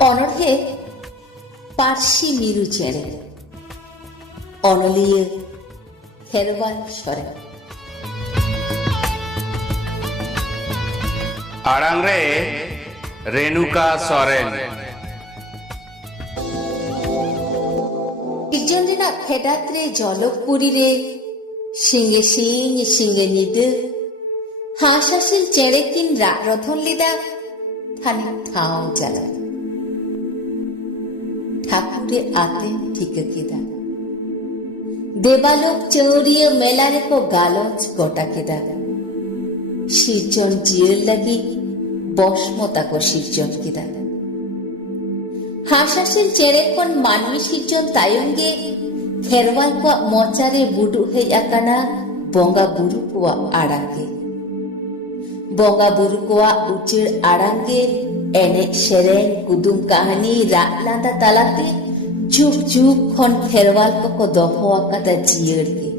অনর্হে পার্সি মিরু চেড়ে অনলিয়ে খেরওয়াল সরেন আড়াং রে রেণুকা সরেন ইজনরিনা ফেডাত্রে জলকপুরী রে সিংহে সিং সিংহে নিদ হাঁসাশিল চেড়ে কিন রথন লিদা থানি ঠাও জ্বালা ঠাকুরে আতেন ঠিক কেদা দেবালোক চৌরিয়ে মেলারে কো গালচ গোটা কেদা সিরজন জিয়ের লাগি বসমতা কো সিরজন কেদা হাঁসাশিল চেড়ে কোন মানবী সিরজন তায়ঙ্গে খেরওয়াল কো মচারে বুডু হে আকানা বঙ্গা বুরু কোয়া আড়াঙ্গে বঙ্গা বুরু কোয়া উচির আড়াঙ্গে এনে সেরেন কুদুম কাহানি রাত লান্দা তালাতে যুগ যুগ খন খেরওয়াল কো দফো আকাদা জিয়েরগে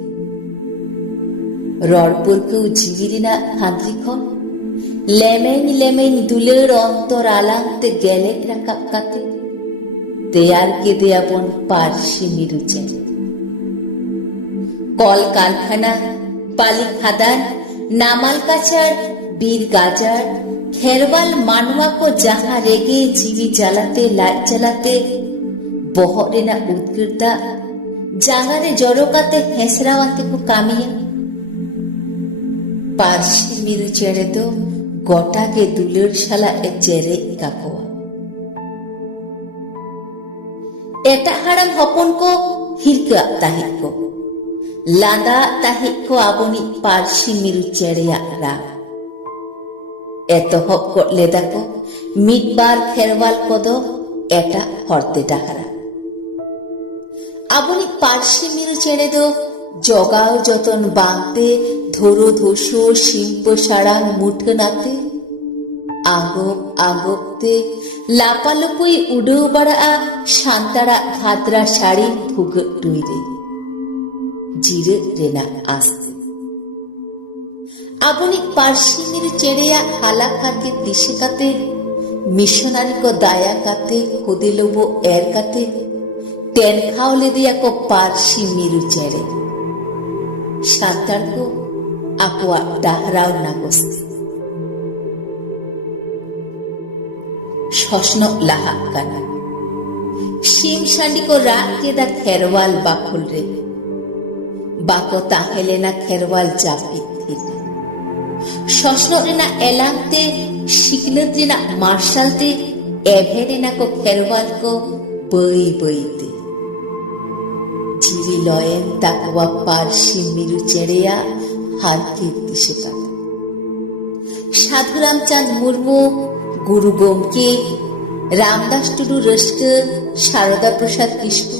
রড়পুর কেউ জিবিরিনা হাঁদ্রি খন লেমেন লেমেন দুলের অন্তর আলাংতে গেলে রাকাপ কাতে দেয়ার কে দেয়াবন পার্সি মিরু চেড়ে কল কারখানা বালি খাদান নামাল কাছার বীর গাজার খেরওয়াল মানওয়া কো যাহা রেগে জিবি জ্বালাতে লাইট জ্বালাতে বহরে না উৎকৃতা জাঙারে জড়কাতে হেসরাওয়াতে কো কামিয়া পার্সি মিরু চেড়ে তো গোটাকে দুলের শালা এ চেড়ে কাকোয়া এটা হারাম হপন কো হিরকা তাহিক কো লান্দা তাহিক কো আবনি পার্সি মিরু চেড়েয়া রা এতহব করলে দেখো মিটবার খেরওয়াল কদো এটা হরতে ডাহারা আবনি পার্সি মিরু চেড়ে দো জগাও যতন বাঁধতে ধরো ধোসো শিল্প সারাং মুঠে নাতে আগপ আগপতে লাপালুপুই উডেও বাড়া শান্তারা ঘাতরা শাড়ি ভুগ টুইরে জিরে রেনা আসতে আপনি পার্সি মিরু চেড়েয়া হালা খাদ্যে দিশে কাতে মিশনারি কো দায়া কাতে খুদে লোবো এর কাতে টেন খাওলে দিয়া কো পার্সি মিরু চেড়ে শান্তার কো আকোয়া ডাহরাও না বসতে শষ্ন লাহা কানা শিম শান্ডি কো রাত কেদা খেরওয়াল বাকুল রে বাকো তাহেলে না খেরওয়াল জাপি থিলে শষ্ন রেনা এলাংতে শিকলত রেনা মার্শালতে এভে রেনা কো খেরওয়াল কো বই বইতে জিবি লয়েন তাকওয়া পার্সি মিরু চেড়েয়া হারকে দিশে কাটা সাধুরাম চাঁদ মুর্মু গুরু গমকে রামদাস টুডু রস্ক সারদা প্রসাদ কৃষ্ণ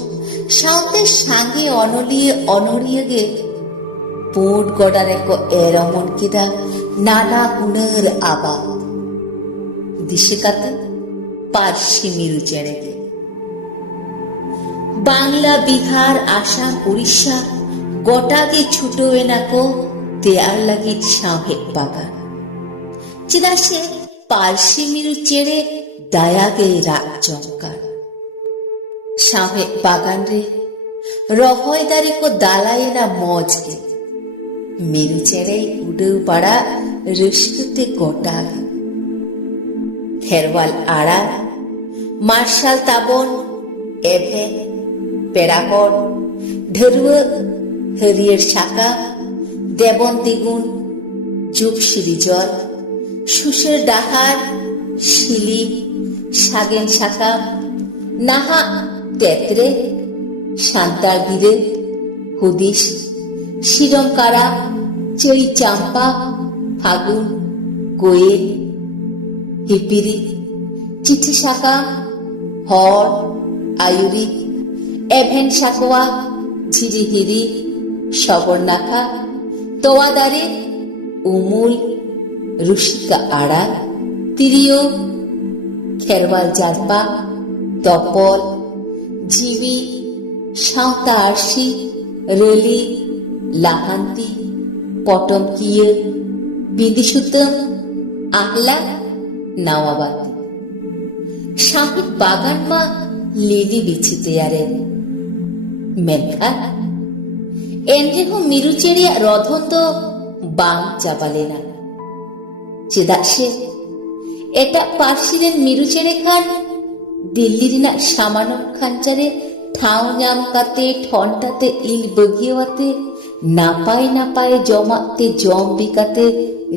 সাঁতে সাঙ্গে অনলিয়ে অনরিয়ে পোট গড়ারে কো এরমন কেদা নানা গুণের আবাদ দিশে কাতে পার্সি মিরু চেড়ে বাংলা বিহার আসাম উড়িষ্যা গোটাকে ছুটোবে না কো দেয়ার লাগি সাহেব বাগান চিদা সে পার্সি মিরু চেড়ে দায়াগে রাত চমকার সাহেব বাগান রে রহয়দারি কো দালায়ে না মজকে মিরু চেড়ে উডেও পাড়া রস্কতে গোটাগে খেরওয়াল আড়া মার্শাল তাবন এভে পেড়াকর ঢেরুয়া হরিয়ের শাখা দেবন দ্বিগুণ যুগ সিরিজল সুসের ডাহার শিলি সাগেন শাখা নাহা তেতরে শান্তার গিরে হুদিস শিরম কারা চৈ চাম্পা ফাগুন কোয়েল হিপিরি চিঠি শাখা হর আয়ুরি এভেন শাকোয়া ঝিরিহিরি সবরনাখা তোয়াদারে উমুল রুশিকা আড়া তিরিয় খেরওয়াল জারপা তপল ঝিবি সাঁওতা আরশি রেলি লাহান্তি পটমকিয়ে বিদিসুতম আহলা নাওয়াবাতি ᱥᱟᱦᱤᱫ ᱵᱟᱜᱟᱱ ᱢᱟ ᱞᱤᱞᱤ ᱵᱤᱪᱷᱤ ᱛᱮᱭᱟᱨᱮᱱ ᱢᱮᱱᱠᱷᱟᱱ ᱮᱱᱨᱮᱦᱚᱸ ᱢᱤᱨᱩ ᱪᱮᱬᱮᱭᱟᱜ ᱨᱚᱫᱷᱚᱱ ᱫᱚ ᱵᱟᱝ ᱪᱟᱵᱟ ᱞᱮᱱᱟ᱾ ᱪᱮᱫᱟᱜ ᱥᱮ ᱮᱴᱟᱜ ᱯᱟᱹᱨᱥᱤ ᱨᱮᱱ ᱢᱤᱨᱩ ᱪᱮᱬᱮ ᱠᱷᱟᱱ দিল্লি ᱨᱮᱱᱟᱜ সামানম খাঞ্চারে ঠাঁও ᱧᱟᱢ ᱠᱟᱛᱮ ᱴᱷᱚᱱᱴᱟতে ইল ᱵᱟᱹᱜᱤᱭᱟᱣᱟᱛᱮ নাপায় নাপায় জমাতে জম বিকাতে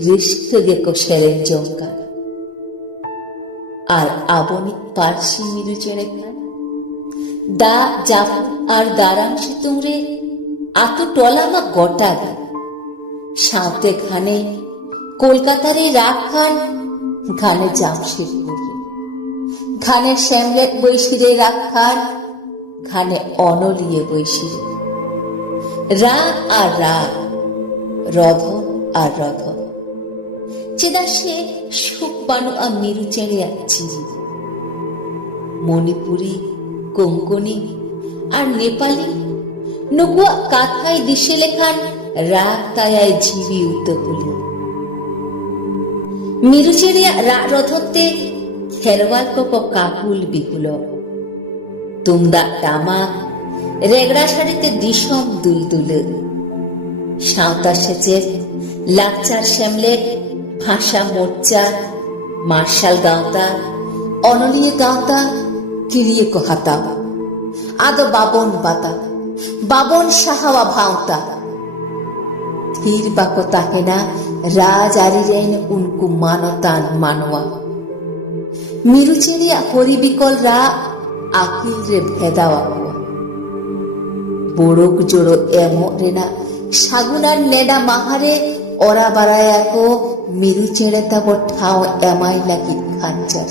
রিস্ক গেকো সেরেন জমকা আর আবনিক পার্সি মিরু চেড়ে খান দা জাফর আর দারাং সিতুং রে আতো টলা মা গোটা গা সাঁতে খানে কলকাতারে রাগ খান ঘানে জামশেদপুর ঘানে শ্যামলেট বৈশিরে রাগ খান ঘানে অনলিয়ে বৈশিরে রা আর রা রধ আর রধ চেদা সে সুখ বানু আর মিরু চেড়ে চিরি মণিপুরি কোঙ্কনি আর নেপালি নুকুয়া কাথায় দিশে লেখান রাগ তায়ায় ঝিবি উত্তপুলি মিরু চেড়ে রা রধতে খেরওয়াল কো কাকুল বিকুল তুমদা টামাক রেগড়া শাড়িতে দিশম দুলদুল সাঁওতা সেচের লাকচার শ্যামলেট ভাষা মোর্চা মার্শাল গাঁওতা অনলিয়ে গাঁওতা কিরিয়ে কো হাতা আদো বাবন বাতা বাবন সাহাওয়া ভাওতা ধীর বাকো তাকে না রাজ আরি রেন উনকু মানতান মানওয়া মিরু চেড়িয়া হরিবিকল রা আকিল রে ভেদাওয়া বোড়ক জোড়ো এমো রেনা সাগুনার নেডা মাহারে ওরা বারায়াকো মিরু চেড়ে তাবো ঠাও এমাই লাগি খাঞ্চার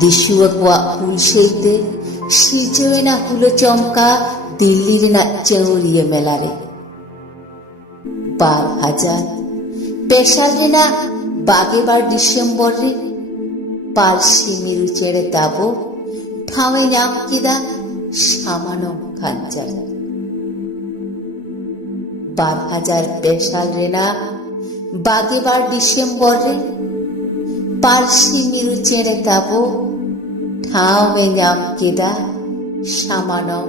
দিশুয়া কোয়া হুলসেইতে সিজেনা হুলো চমকা দিল্লি রেনা চেউরিয়ে মেলারে 12,000 পেশাল রেনা বাগেবার ডিসেম্বর রে পার্সি মিরু চেড়ে তাবো ঠাওয়ে নাম কিদা সামানম খাঞ্চার 12,000 পেশাল রেনা বাগেবার ডিসেম্বর রে পার্সি মিরু চেড়ে তাবো ঠাওয়ে নাম কিদা সামানম